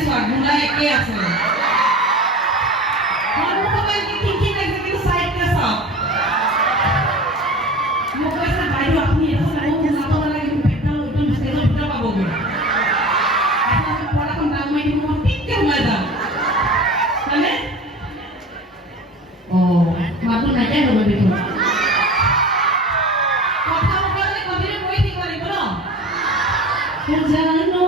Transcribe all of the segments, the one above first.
চোৱা গুণা একে আছে সন্মুখলৈ কি কি লাগিছে কিন্তু চাইডকে চাওক মোক কৈছে বাইদেউ আপুনি এটা চাই যাব নালাগে পেটটা একদম ষ্টেজৰ ভিতৰ পাবগৈ আপুনি পঢ়াখন ডাঙৰ মাৰি দিব মই টিককে ওলাই যাম হয়নে মাতো নাইকিয়া হ'ব দেখোন কথা বতৰালে কবিৰে কৈ থাকিব লাগিব ন জানো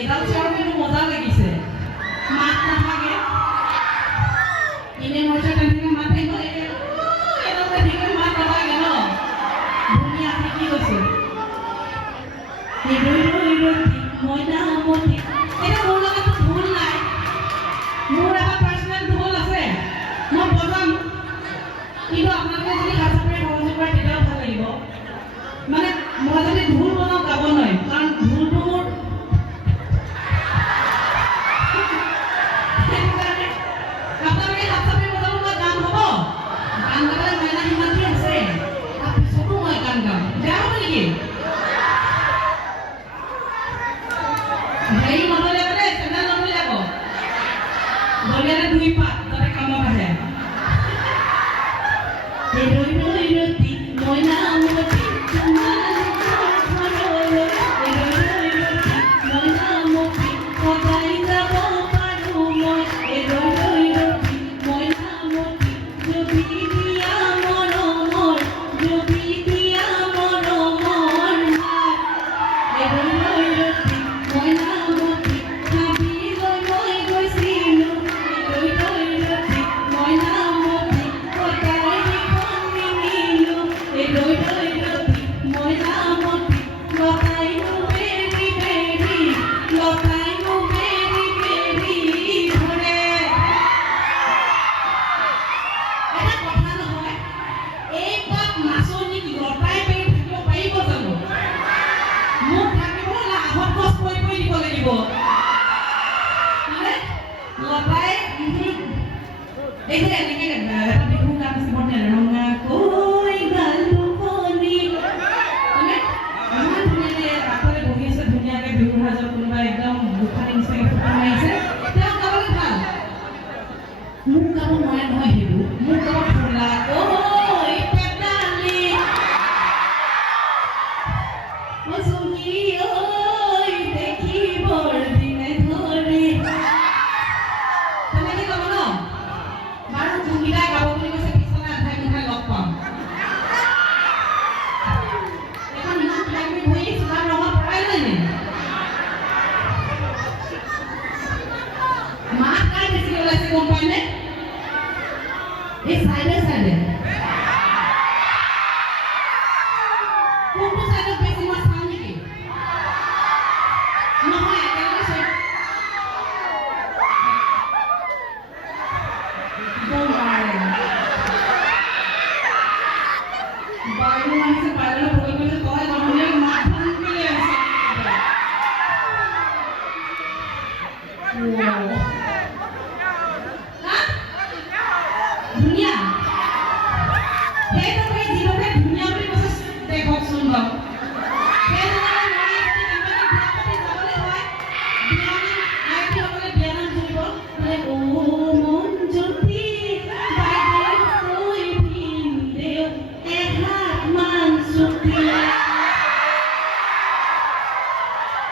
এডাল চেয়াৰ কিন্তু মজা লাগিছে মাত নাথাকে এনে মজা তেনেকে মাত আহিব লাগে এডাল তেনেকে মাত নাথাকে ন ধুনীয়া শিকি গৈছে মইনামতি এটা মোৰ লগতো ভুল নাই মোৰ এটা পাৰ্চনেল ঢোল আছে মই বজাম কিন্তু আপোনালোকে যদি হাতৰে সহযোগ কৰে তেতিয়াও ভাল লাগিব মানে মই যদি ঢোল বনাওঁ গাব নোৱাৰিম কাৰণ ঢোলটো মোৰ Hei, mana lihat deh, channel mana lihat kok? Bagiannya dua part, tapi kamu apa ya? Hei, mau namuti, cuma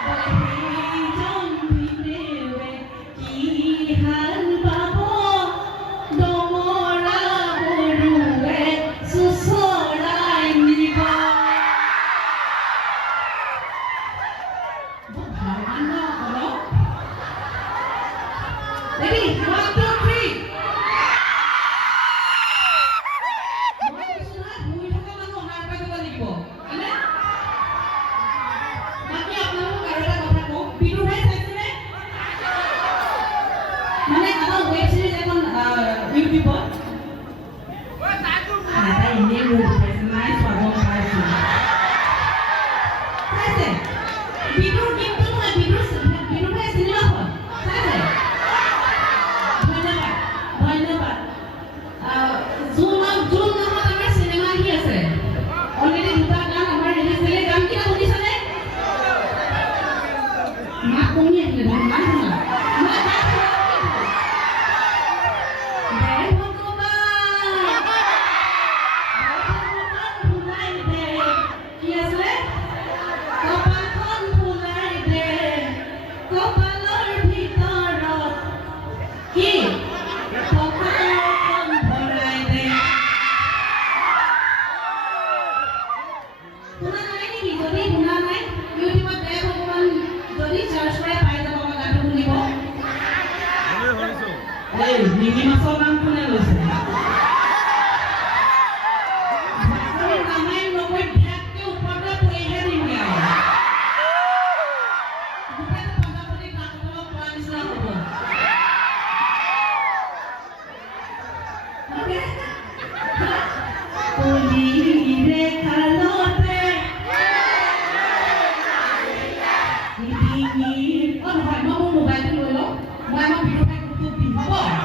Boleh. ইউটিউবত তাই এনেই মোৰ পাইছে নাই স্বাগত পাইছোঁ চাইছে বিদুৰ কিন্তু নহয় বিদুৰ ভাই চিনেমাখন চাইছে ধন্যবাদ ধন্যবাদ জুন মাহত আমাৰ চিনেমা আহি আছে অলৰেডি দুটা গান আমাৰ ৰিলিজ দিলে গান কিটা শুনিছানে মাত কমি আহিলে গান শুনা Nini masuk orang punya loh sih. Kalau namanya nomor dia ke upahnya punya ni dia. Bukan pada pada kalau puan Islam apa. Oke. Pulih kalau te. Ini. Oh, mau mobile dulu lo. Mau video YouTube di bawah.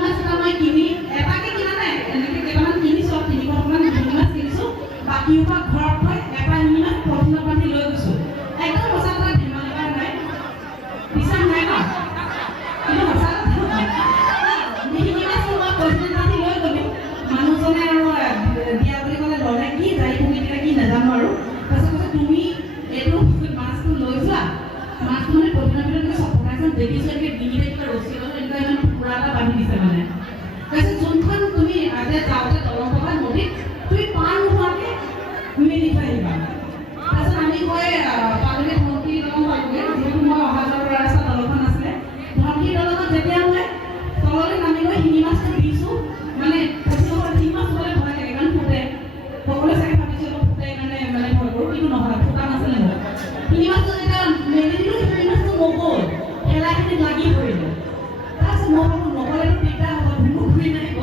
মাছ এটা মই কিনি এটাকে কিনা নাই এনেকৈ কেইটামান কিনিছোঁ আৰু 300 টকামান শিঙি মাছ কিনিছোঁ বাকী সোপা ঘৰত থৈ এটা শিঙি মাছ পলিথিনত বান্ধি লৈ গৈছোঁ একদম সঁচা কথা ধেমালি কৰা নাই বিশ্বাস নাই ন কিন্তু সঁচা কথা শিঙি মাছ মই পলিথিনত বান্ধি লৈ গ'লোঁ মানুহজনে আৰু দিয়া বুলি ক'লে ল'লে কি যাই তুমি এতিয়া কি নাজানো আৰু তাৰপিছত কৈছে তুমি এইটো মাছটো লৈ যোৱা মাছটো মানে পলিথিনৰ ভিতৰত চপকাইছে দেখিছোঁ এনেকৈ ডিঙিতে কিবা ৰছী ল'লে এনেকুৱা ইমান কুকুৰা এটা বান্ধি দিছে মানে তাৰপিছত যোনখন তুমি আজি যাওঁতে দলং থকা নদীত তুমি পাৰ নোহোৱাকৈ মেলি থৈ আহিবা তাৰপিছত আমি গৈ পালোগৈ ধনশিৰি দলং পালোগৈ যিহেতু মই অহা যোৱা ৰাস্তা দলংখন আছিলে ধনশিৰি দলঙত যেতিয়া মই তললৈ নামি গৈ শিঙি মাছটো দিছোঁ মানে শিঙি মাছ হ'লে ভয় লাগে কাৰণ ফুটে সকলোৱে চাগে ভাবিছোঁ অলপ ফুটে কাৰণে মানে ভয় কৰোঁ কিন্তু নহয় ফুটা নাছিলে মোৰ শিঙি মাছটো যেতিয়া মেলি দিলোঁ শিঙি মাছটো নগ'ল শেলাইখিনি লাগি পৰিলে তাৰপিছত মই ভাবোঁ নগ'লেতো দিগদাৰ হ'ব ধুমু ঘূৰি নাহিব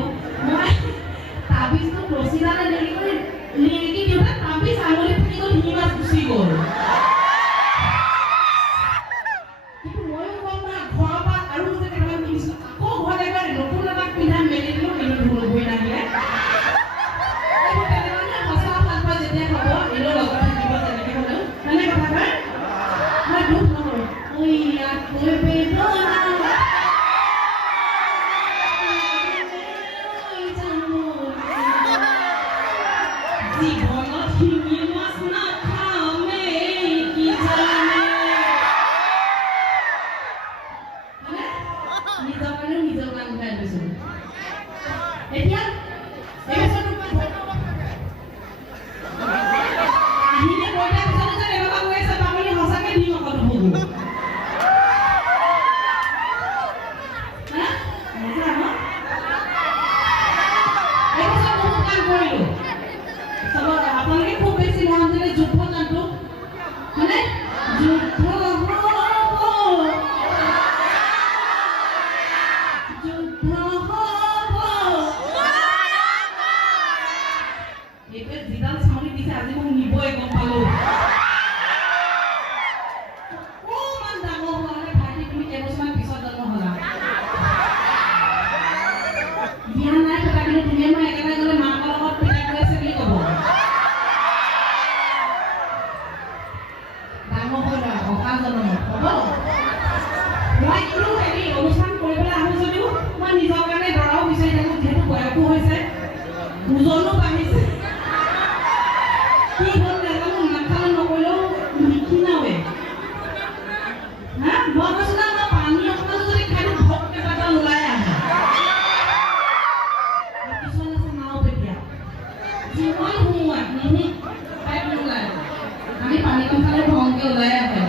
মই তাবিজটো ৰছীডালে নিৰিকি দিওঁতে তাবিজ আঙুলিত থাকি গ'ল শিঙি মাছ গুচি গ'ল কিন্তু ময়ো গম পাওঁ ঘৰৰ পৰা আৰু যে কেইটামান কিনিছোঁ আকৌ ঘৰত এবাৰ নতুন এটাক পিন্ধাই মেলি দিলোঁ কিন্তু ধুমু ঘূৰি নাহিলে এইবোৰ তেনেধৰণে সঁচা ভাল পাই যেতিয়া হ'ব এনেও লগত থাকিব তেনেকৈ হ'লেও মানে কথাষাৰ মই দুখ নকৰোঁ ঐ ইয়াত কৈ বেদনা জীৱনত শিঙি মাছ নাখামে কি জানে নিজৰ কাৰণেও নিজৰ গান গাই লৈছোঁ এতিয়া আহিলে কৈতে পিছতো যে এনেকুৱা কৈ আছে বামুণী সঁচাকৈ দিম আকৌ নুবুজো আপোনালোকে খুব বেছি মৰম দিলে যুদ্ধ গানটো মানে যুদ্ধ এইটোৱে যিডাল চাউনি দিছে আজি মোক নিবই গম পালোঁ অকণমান ডাঙৰ হোৱা হ'লে ভাইটি তুমি কেইবছৰমান পিছত জন্ম হ'লা বিয়া নাই পতা কিন্তু তুমি মই একেবাৰে গ'লে মাকৰ লগত পিতাই গৈ আছে বুলি ক'ব ডাঙৰ হৈ লোৱা অহা জন্মত হ'ব মই কিন্তু হেৰি অনুষ্ঠান কৰিবলৈ আহোঁ যদিও মই নিজৰ কাৰণে দৰাও বিচাৰি থাকোঁ যিহেতু বয়সো হৈছে ওজনো বাঢ়িছে কি হ'ল নাজানো নাখালে নকৰিলেও নিক্ষীণাওৱে মই কৈছোঁ না মই পানী অকণমান যদি খাই দিওঁ ভোক কেইবাটা ওলাই আহে কিছুমান আছে নাও পেটীয়া যিমান সোমোৱাই খাই নোলায় আমি পানী কম খালে ভংকে ওলাই আহে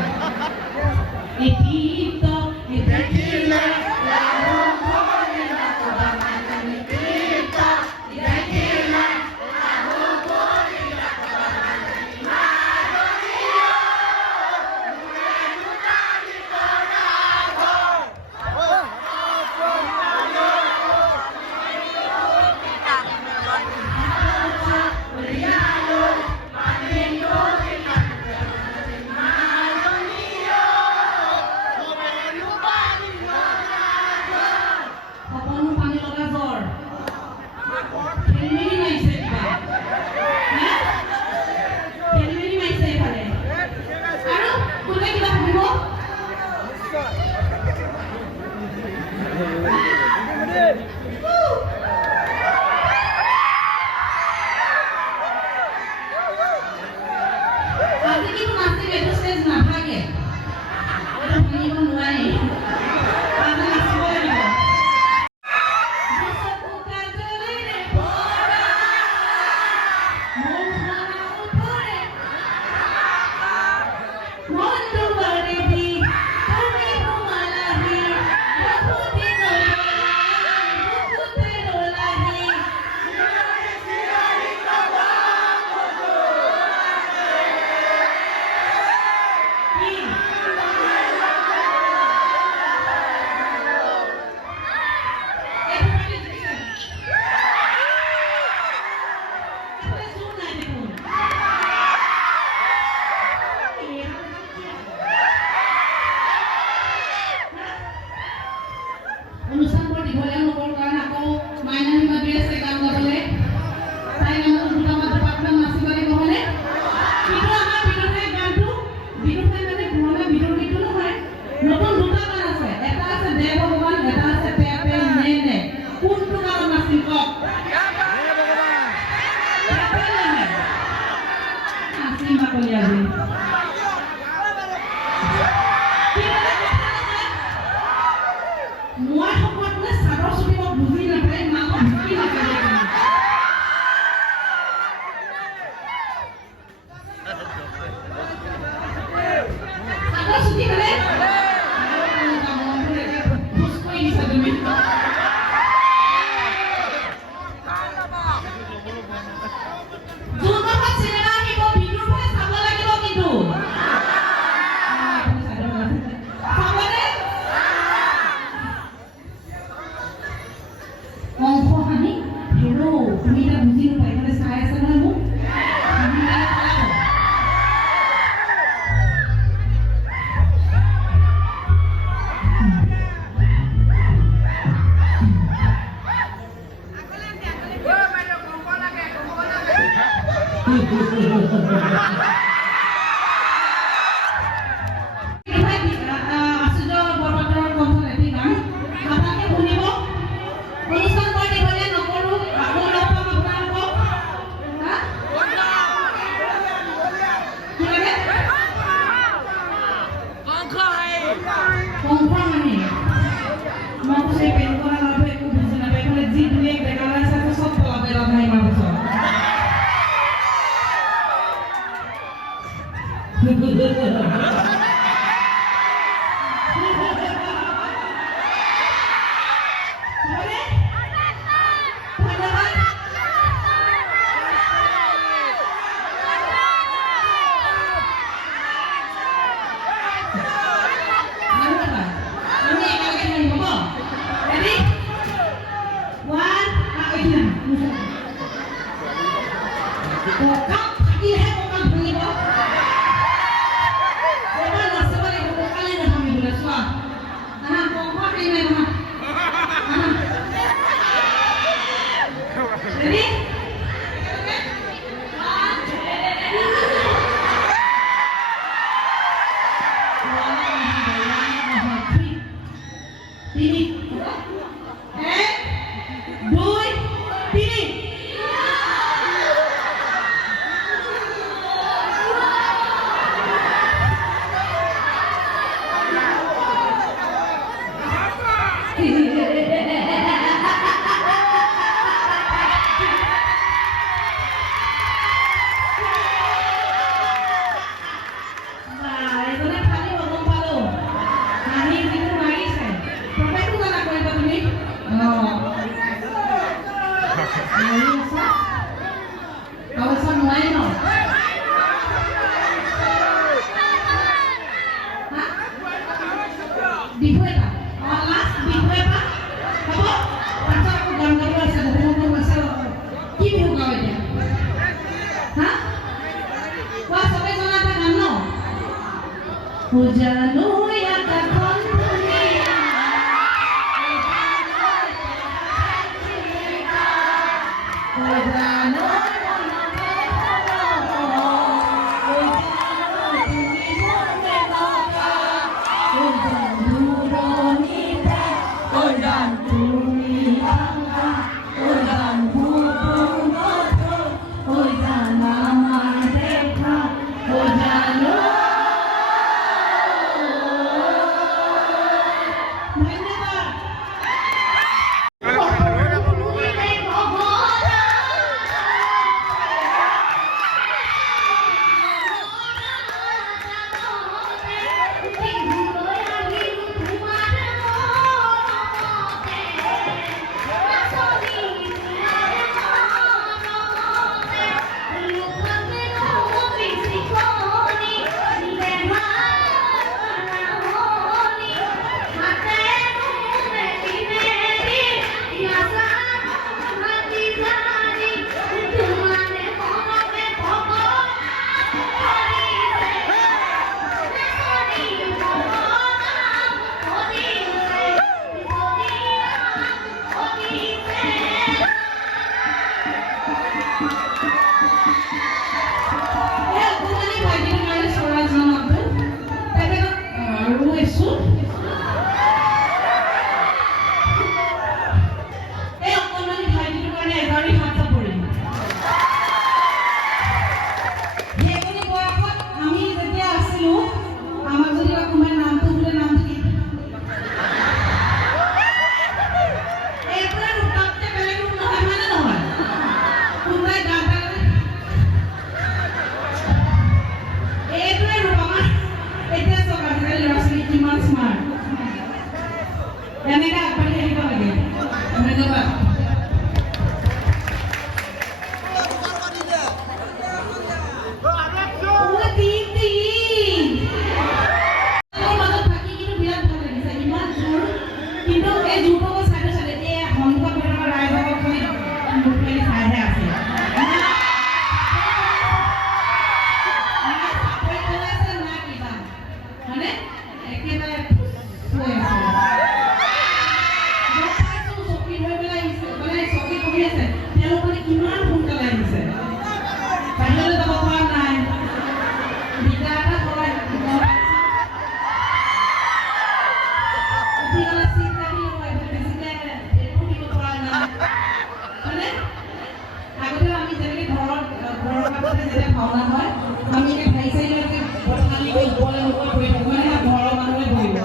আগতে যেতিয়া ভাওনা হয় আমি ঠাই চাইলৈকে পথালি গৈ ওপৰলৈ ওপৰত পৰি থাকোঁ মানে ঘৰৰ মানুহে ধৰিব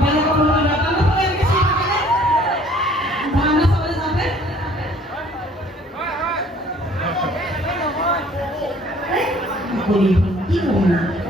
বেলেগৰ ঘৰৰ আপোনালোকে এনেকৈ চাই থাকেনে ভাওনা চাবলৈ যাওঁতে কি কৰিম